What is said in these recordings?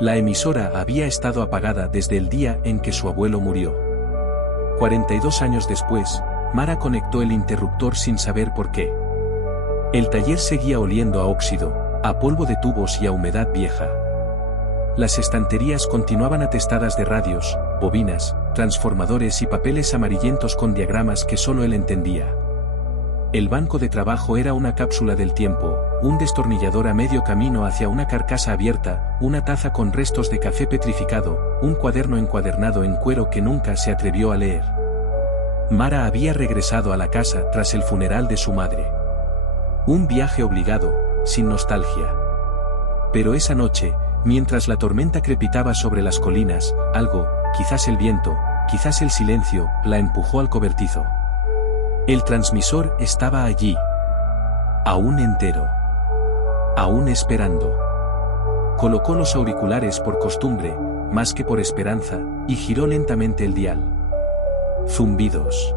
La emisora había estado apagada desde el día en que su abuelo murió. 42 años después, Mara conectó el interruptor sin saber por qué. El taller seguía oliendo a óxido, a polvo de tubos y a humedad vieja. Las estanterías continuaban atestadas de radios, bobinas, transformadores y papeles amarillentos con diagramas que solo él entendía. El banco de trabajo era una cápsula del tiempo, un destornillador a medio camino hacia una carcasa abierta, una taza con restos de café petrificado, un cuaderno encuadernado en cuero que nunca se atrevió a leer. Mara había regresado a la casa tras el funeral de su madre. Un viaje obligado, sin nostalgia. Pero esa noche, mientras la tormenta crepitaba sobre las colinas, algo, quizás el viento, quizás el silencio, la empujó al cobertizo. El transmisor estaba allí. Aún entero. Aún esperando. Colocó los auriculares por costumbre, más que por esperanza, y giró lentamente el dial. Zumbidos.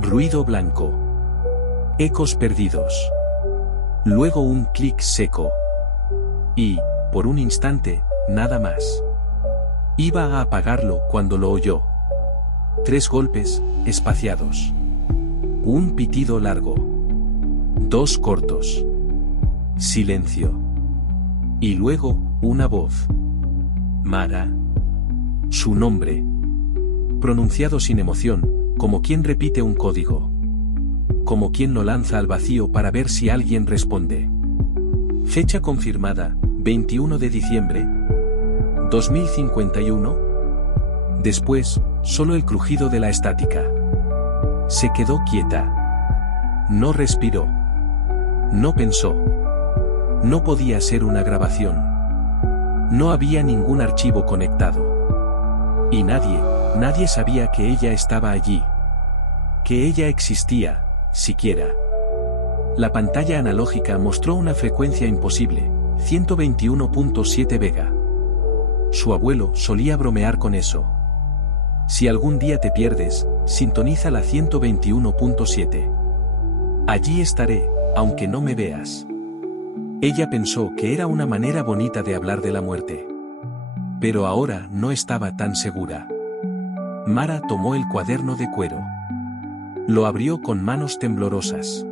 Ruido blanco. Ecos perdidos. Luego un clic seco. Y, por un instante, nada más. Iba a apagarlo cuando lo oyó. 3 golpes, espaciados. Un pitido largo. 2 cortos. Silencio. Y luego, una voz. Mara. Su nombre. Pronunciado sin emoción, como quien repite un código. Como quien lo lanza al vacío para ver si alguien responde. Fecha confirmada, 21 de diciembre. 2051. Después, solo el crujido de la estática. Se quedó quieta. No respiró. No pensó. No podía ser una grabación. No había ningún archivo conectado. Y nadie sabía que ella estaba allí. Que ella existía, siquiera. La pantalla analógica mostró una frecuencia imposible, 121.7 Vega. Su abuelo solía bromear con eso. Si algún día te pierdes, sintoniza la 121.7. Allí estaré, aunque no me veas. Ella pensó que era una manera bonita de hablar de la muerte. Pero ahora no estaba tan segura. Mara tomó el cuaderno de cuero. Lo abrió con manos temblorosas.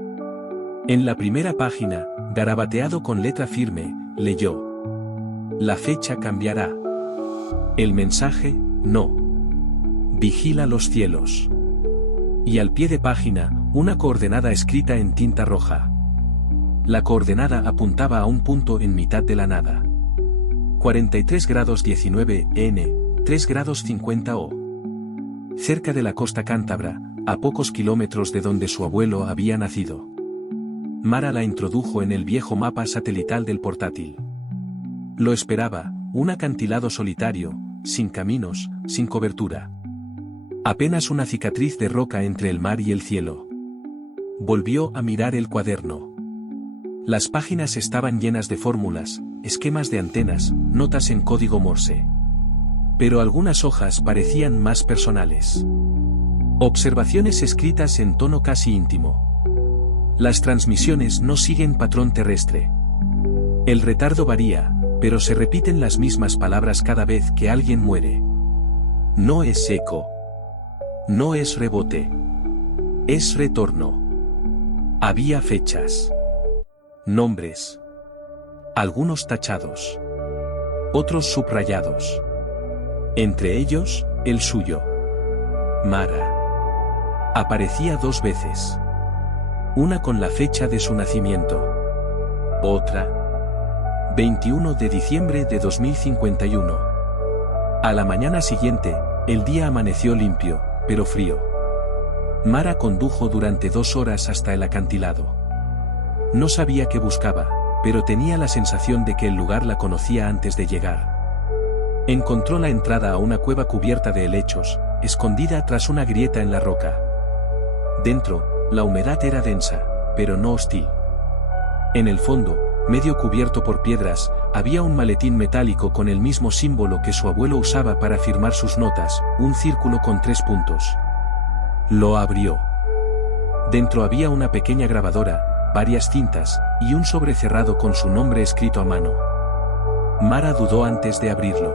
En la primera página, garabateado con letra firme, leyó: la fecha cambiará. El mensaje, no. Vigila los cielos. Y al pie de página, una coordenada escrita en tinta roja. La coordenada apuntaba a un punto en mitad de la nada. 43 grados 19 N, 3 grados 50 O. Cerca de la costa cántabra, a pocos kilómetros de donde su abuelo había nacido. Mara la introdujo en el viejo mapa satelital del portátil. Lo esperaba, un acantilado solitario, sin caminos, sin cobertura. Apenas una cicatriz de roca entre el mar y el cielo. Volvió a mirar el cuaderno. Las páginas estaban llenas de fórmulas, esquemas de antenas, notas en código Morse. Pero algunas hojas parecían más personales. Observaciones escritas en tono casi íntimo. Las transmisiones no siguen patrón terrestre. El retardo varía, pero se repiten las mismas palabras cada vez que alguien muere. No es eco. No es rebote. Es retorno. Había fechas. Nombres. Algunos tachados. Otros subrayados. Entre ellos, el suyo. Mara. Aparecía 2 veces. Una con la fecha de su nacimiento. Otra. 21 de diciembre de 2051. A la mañana siguiente, el día amaneció limpio, pero frío. Mara condujo durante 2 horas hasta el acantilado. No sabía qué buscaba, pero tenía la sensación de que el lugar la conocía antes de llegar. Encontró la entrada a una cueva cubierta de helechos, escondida tras una grieta en la roca. Dentro, la humedad era densa, pero no hostil. En el fondo, medio cubierto por piedras, había un maletín metálico con el mismo símbolo que su abuelo usaba para firmar sus notas, un círculo con 3 puntos. Lo abrió. Dentro había una pequeña grabadora, varias cintas, y un sobre cerrado con su nombre escrito a mano. Mara dudó antes de abrirlo.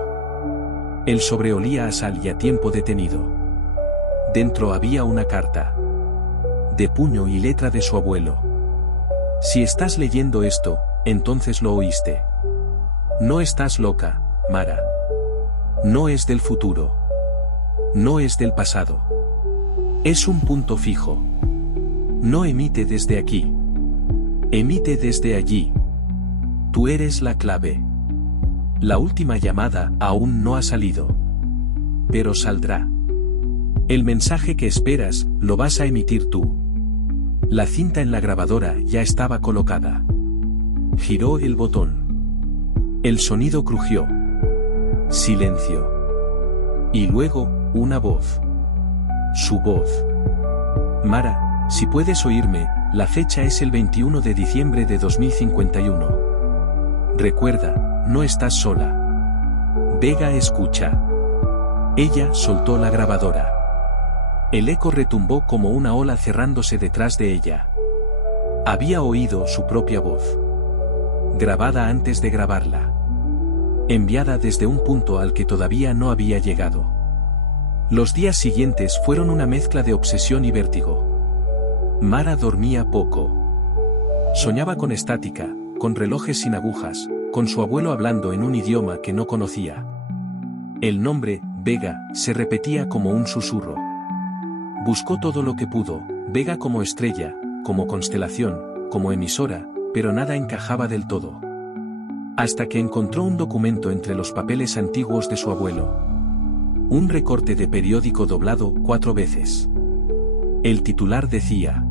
El sobre olía a sal y a tiempo detenido. Dentro había una carta. De puño y letra de su abuelo. Si estás leyendo esto, entonces lo oíste. No estás loca, Mara. No es del futuro. No es del pasado. Es un punto fijo. No emite desde aquí. Emite desde allí. Tú eres la clave. La última llamada aún no ha salido. Pero saldrá. El mensaje que esperas, lo vas a emitir tú. La cinta en la grabadora ya estaba colocada. Giró el botón. El sonido crujió. Silencio. Y luego, una voz. Su voz. Mara, si puedes oírme, la fecha es el 21 de diciembre de 2051. Recuerda, no estás sola. Vega escucha. Ella soltó la grabadora. El eco retumbó como una ola cerrándose detrás de ella. Había oído su propia voz. Grabada antes de grabarla. Enviada desde un punto al que todavía no había llegado. Los días siguientes fueron una mezcla de obsesión y vértigo. Mara dormía poco. Soñaba con estática, con relojes sin agujas, con su abuelo hablando en un idioma que no conocía. El nombre, Vega, se repetía como un susurro. Buscó todo lo que pudo, Vega como estrella, como constelación, como emisora, pero nada encajaba del todo. Hasta que encontró un documento entre los papeles antiguos de su abuelo. Un recorte de periódico doblado 4 veces. El titular decía: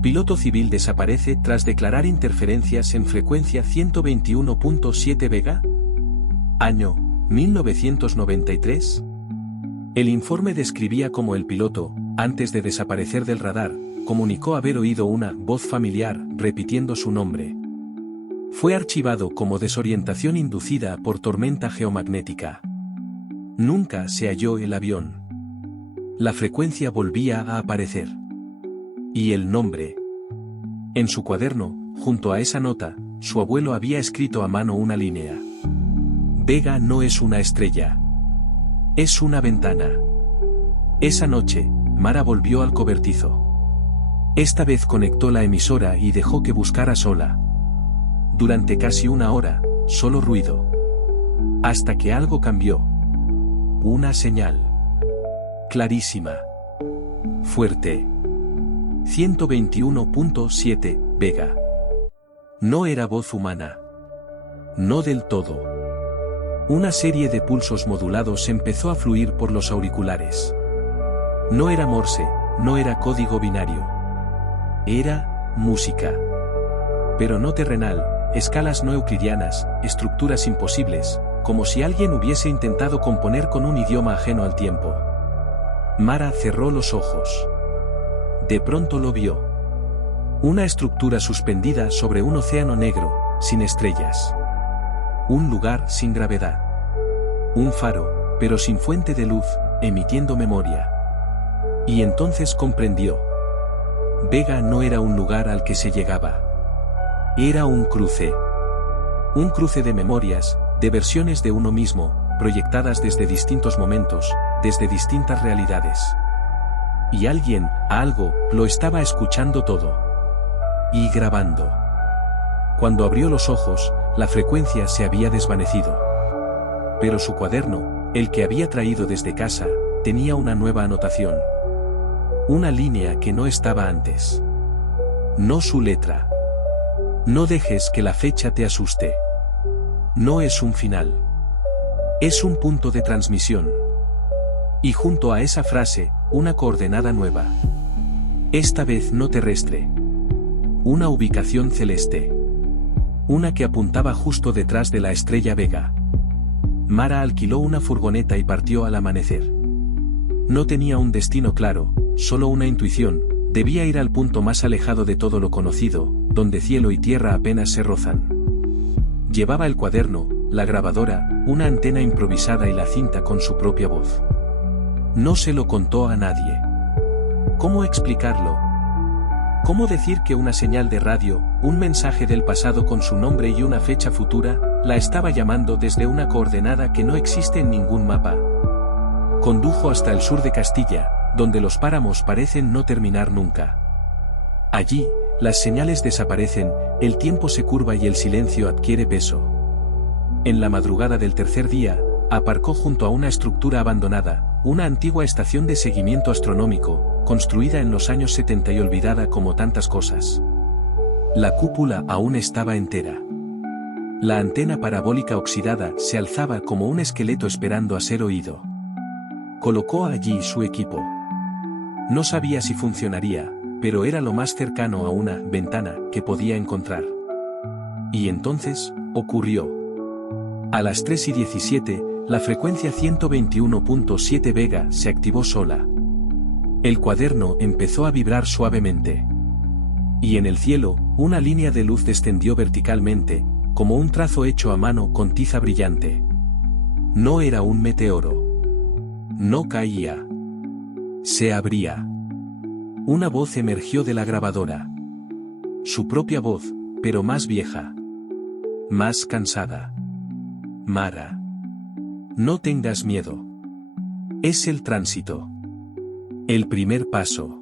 Piloto civil desaparece tras declarar interferencias en frecuencia 121.7 Vega. Año, 1993. El informe describía cómo el piloto, antes de desaparecer del radar, comunicó haber oído una voz familiar repitiendo su nombre. Fue archivado como desorientación inducida por tormenta geomagnética. Nunca se halló el avión. La frecuencia volvía a aparecer. Y el nombre. En su cuaderno, junto a esa nota, su abuelo había escrito a mano una línea. Vega no es una estrella. Es una ventana. Esa noche, Mara volvió al cobertizo. Esta vez conectó la emisora y dejó que buscara sola. Durante casi una hora, solo ruido. Hasta que algo cambió. Una señal. Clarísima. Fuerte. 121.7, Vega. No era voz humana. No del todo. Una serie de pulsos modulados empezó a fluir por los auriculares. No era Morse, no era código binario. Era música. Pero no terrenal, escalas no euclidianas, estructuras imposibles, como si alguien hubiese intentado componer con un idioma ajeno al tiempo. Mara cerró los ojos. De pronto lo vio. Una estructura suspendida sobre un océano negro, sin estrellas. Un lugar sin gravedad. Un faro, pero sin fuente de luz, emitiendo memoria. Y entonces comprendió. Vega no era un lugar al que se llegaba. Era un cruce. Un cruce de memorias, de versiones de uno mismo, proyectadas desde distintos momentos, desde distintas realidades. Y alguien, algo, lo estaba escuchando todo. Y grabando. Cuando abrió los ojos, la frecuencia se había desvanecido. Pero su cuaderno, el que había traído desde casa, tenía una nueva anotación. Una línea que no estaba antes. No su letra. No dejes que la fecha te asuste. No es un final. Es un punto de transmisión. Y junto a esa frase, una coordenada nueva. Esta vez no terrestre. Una ubicación celeste. Una que apuntaba justo detrás de la estrella Vega. Mara alquiló una furgoneta y partió al amanecer. No tenía un destino claro, solo una intuición, debía ir al punto más alejado de todo lo conocido, donde cielo y tierra apenas se rozan. Llevaba el cuaderno, la grabadora, una antena improvisada y la cinta con su propia voz. No se lo contó a nadie. ¿Cómo explicarlo? ¿Cómo decir que una señal de radio, un mensaje del pasado con su nombre y una fecha futura, la estaba llamando desde una coordenada que no existe en ningún mapa? Condujo hasta el sur de Castilla, donde los páramos parecen no terminar nunca. Allí, las señales desaparecen, el tiempo se curva y el silencio adquiere peso. En la madrugada del tercer día, aparcó junto a una estructura abandonada, una antigua estación de seguimiento astronómico, construida en los años 70 y olvidada como tantas cosas. La cúpula aún estaba entera. La antena parabólica oxidada se alzaba como un esqueleto esperando a ser oído. Colocó allí su equipo. No sabía si funcionaría, pero era lo más cercano a una ventana que podía encontrar. Y entonces, ocurrió. A las 3:17, la frecuencia 121.7 Vega se activó sola. El cuaderno empezó a vibrar suavemente. Y en el cielo, una línea de luz descendió verticalmente, como un trazo hecho a mano con tiza brillante. No era un meteoro. No caía. Se abría. Una voz emergió de la grabadora. Su propia voz, pero más vieja. Más cansada. Mara. No tengas miedo. Es el tránsito. El primer paso.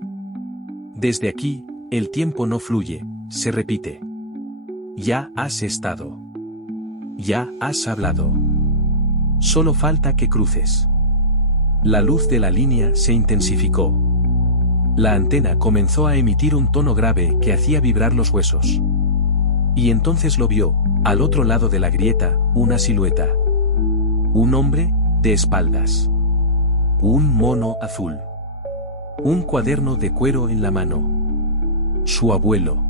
Desde aquí, el tiempo no fluye, se repite. Ya has estado. Ya has hablado. Solo falta que cruces. La luz de la línea se intensificó. La antena comenzó a emitir un tono grave que hacía vibrar los huesos. Y entonces lo vio, al otro lado de la grieta, una silueta. Un hombre, de espaldas. Un mono azul. Un cuaderno de cuero en la mano. Su abuelo.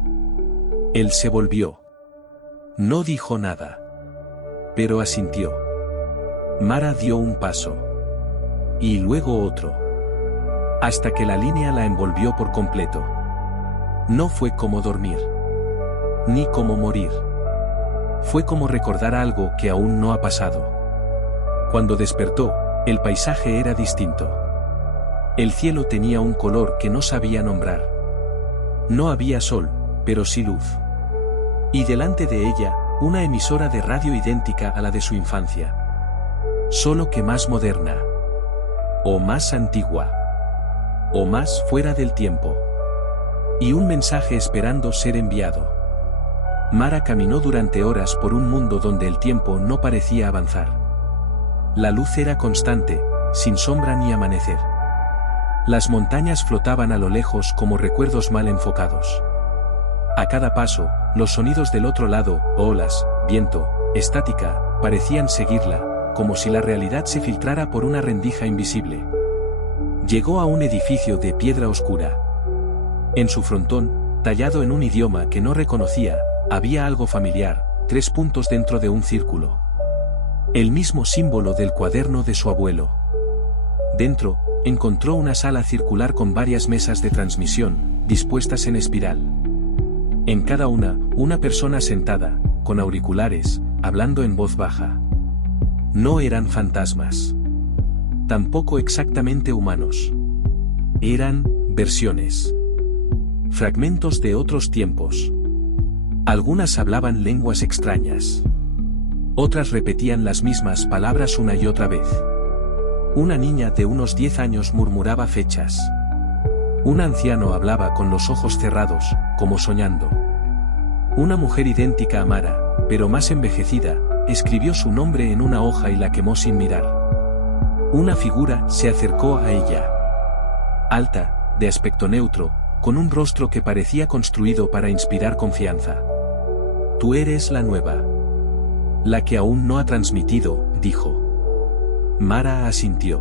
Él se volvió. No dijo nada. Pero asintió. Mara dio un paso. Y luego otro. Hasta que la línea la envolvió por completo. No fue como dormir. Ni como morir. Fue como recordar algo que aún no ha pasado. Cuando despertó, el paisaje era distinto. El cielo tenía un color que no sabía nombrar. No había sol, pero sí luz. Y delante de ella, una emisora de radio idéntica a la de su infancia. Solo que más moderna. O más antigua. O más fuera del tiempo. Y un mensaje esperando ser enviado. Mara caminó durante horas por un mundo donde el tiempo no parecía avanzar. La luz era constante, sin sombra ni amanecer. Las montañas flotaban a lo lejos como recuerdos mal enfocados. A cada paso, los sonidos del otro lado, olas, viento, estática, parecían seguirla, como si la realidad se filtrara por una rendija invisible. Llegó a un edificio de piedra oscura. En su frontón, tallado en un idioma que no reconocía, había algo familiar, 3 puntos dentro de un círculo. El mismo símbolo del cuaderno de su abuelo. Dentro, encontró una sala circular con varias mesas de transmisión, dispuestas en espiral. En cada una persona sentada, con auriculares, hablando en voz baja. No eran fantasmas. Tampoco exactamente humanos. Eran versiones. Fragmentos de otros tiempos. Algunas hablaban lenguas extrañas. Otras repetían las mismas palabras una y otra vez. Una niña de unos 10 años murmuraba fechas. Un anciano hablaba con los ojos cerrados, como soñando. Una mujer idéntica a Mara, pero más envejecida, escribió su nombre en una hoja y la quemó sin mirar. Una figura se acercó a ella. Alta, de aspecto neutro, con un rostro que parecía construido para inspirar confianza. Tú eres la nueva. La que aún no ha transmitido, dijo. Mara asintió.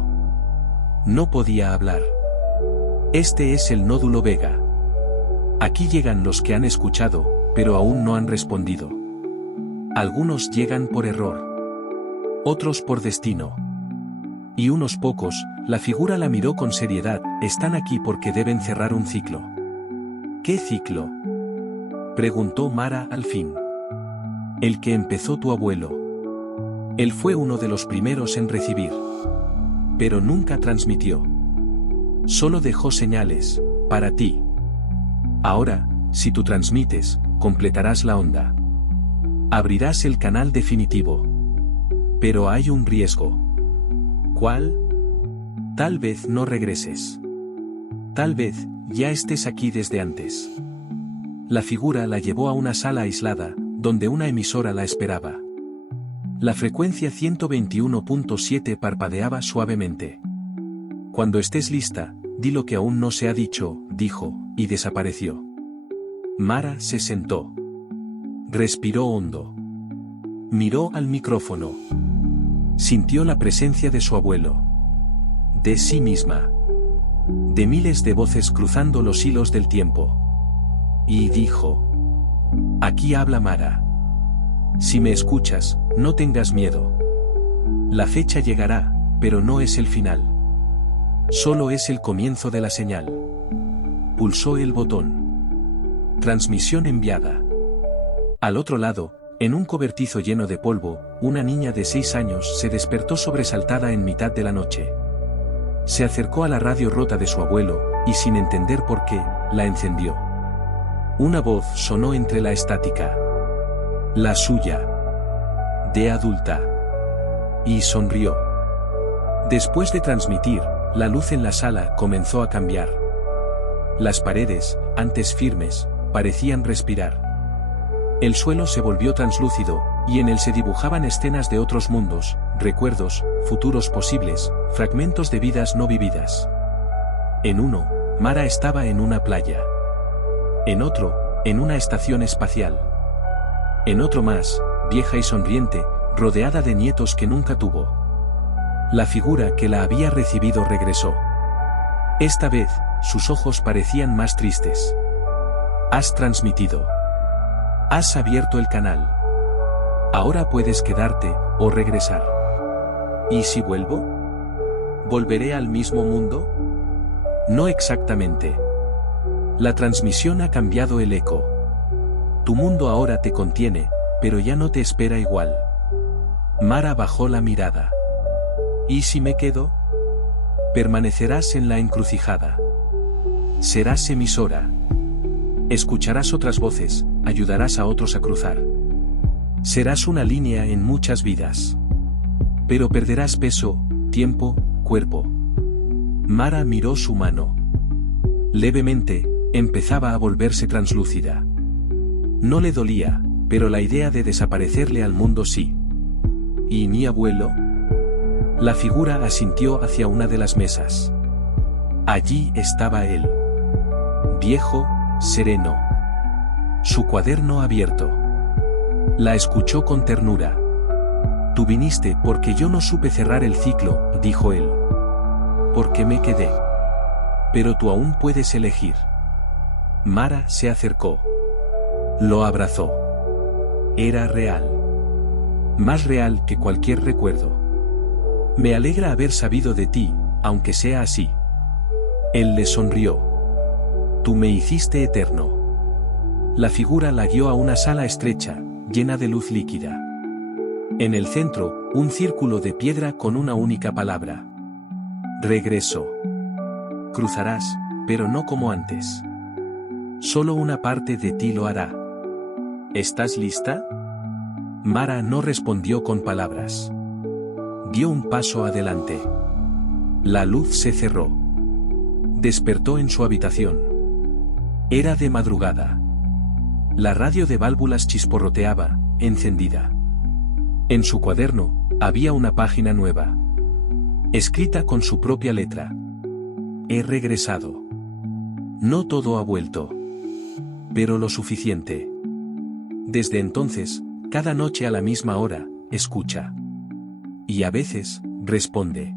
No podía hablar. Este es el nódulo Vega. Aquí llegan los que han escuchado, pero aún no han respondido. Algunos llegan por error. Otros por destino. Y unos pocos, la figura la miró con seriedad, están aquí porque deben cerrar un ciclo. ¿Qué ciclo?, preguntó Mara al fin. El que empezó tu abuelo. Él fue uno de los primeros en recibir. Pero nunca transmitió. Solo dejó señales, para ti. Ahora, si tú transmites, completarás la onda. Abrirás el canal definitivo. Pero hay un riesgo. ¿Cuál? Tal vez no regreses. Tal vez, ya estés aquí desde antes. La figura la llevó a una sala aislada, donde una emisora la esperaba. La frecuencia 121.7 parpadeaba suavemente. Cuando estés lista, di lo que aún no se ha dicho, dijo, y desapareció. Mara se sentó. Respiró hondo. Miró al micrófono. Sintió la presencia de su abuelo. De sí misma. De miles de voces cruzando los hilos del tiempo. Y dijo: aquí habla Mara. Si me escuchas, no tengas miedo. La fecha llegará, pero no es el final. Solo es el comienzo de la señal. Pulsó el botón. Transmisión enviada. Al otro lado, en un cobertizo lleno de polvo, una niña de 6 años se despertó sobresaltada en mitad de la noche. Se acercó a la radio rota de su abuelo, y sin entender por qué, la encendió. Una voz sonó entre la estática. La suya. De adulta. Y sonrió. Después de transmitir, la luz en la sala comenzó a cambiar. Las paredes, antes firmes, parecían respirar. El suelo se volvió translúcido, y en él se dibujaban escenas de otros mundos, recuerdos, futuros posibles, fragmentos de vidas no vividas. En uno, Mara estaba en una playa. En otro, en una estación espacial. En otro más, vieja y sonriente, rodeada de nietos que nunca tuvo. La figura que la había recibido regresó. Esta vez, sus ojos parecían más tristes. Has transmitido. Has abierto el canal. Ahora puedes quedarte, o regresar. ¿Y si vuelvo? ¿Volveré al mismo mundo? No exactamente. La transmisión ha cambiado el eco. Tu mundo ahora te contiene, pero ya no te espera igual. Mara bajó la mirada. ¿Y si me quedo? Permanecerás en la encrucijada. Serás emisora. Escucharás otras voces, ayudarás a otros a cruzar. Serás una línea en muchas vidas. Pero perderás peso, tiempo, cuerpo. Mara miró su mano. Levemente, empezaba a volverse translúcida. No le dolía, pero la idea de desaparecerle al mundo sí. ¿Y mi abuelo? La figura asintió hacia una de las mesas. Allí estaba él. Viejo, sereno. Su cuaderno abierto. La escuchó con ternura. Tú viniste porque yo no supe cerrar el ciclo, dijo él. Porque me quedé. Pero tú aún puedes elegir. Mara se acercó. Lo abrazó. Era real. Más real que cualquier recuerdo. Me alegra haber sabido de ti, aunque sea así. Él le sonrió. Tú me hiciste eterno. La figura la guió a una sala estrecha, llena de luz líquida. En el centro, un círculo de piedra con una única palabra. Regreso. Cruzarás, pero no como antes. Solo una parte de ti lo hará. ¿Estás lista? Mara no respondió con palabras. Dio un paso adelante. La luz se cerró. Despertó en su habitación. Era de madrugada. La radio de válvulas chisporroteaba, encendida. En su cuaderno, había una página nueva. Escrita con su propia letra. He regresado. No todo ha vuelto. Pero lo suficiente. Desde entonces, cada noche a la misma hora, escucha. Y a veces, responde.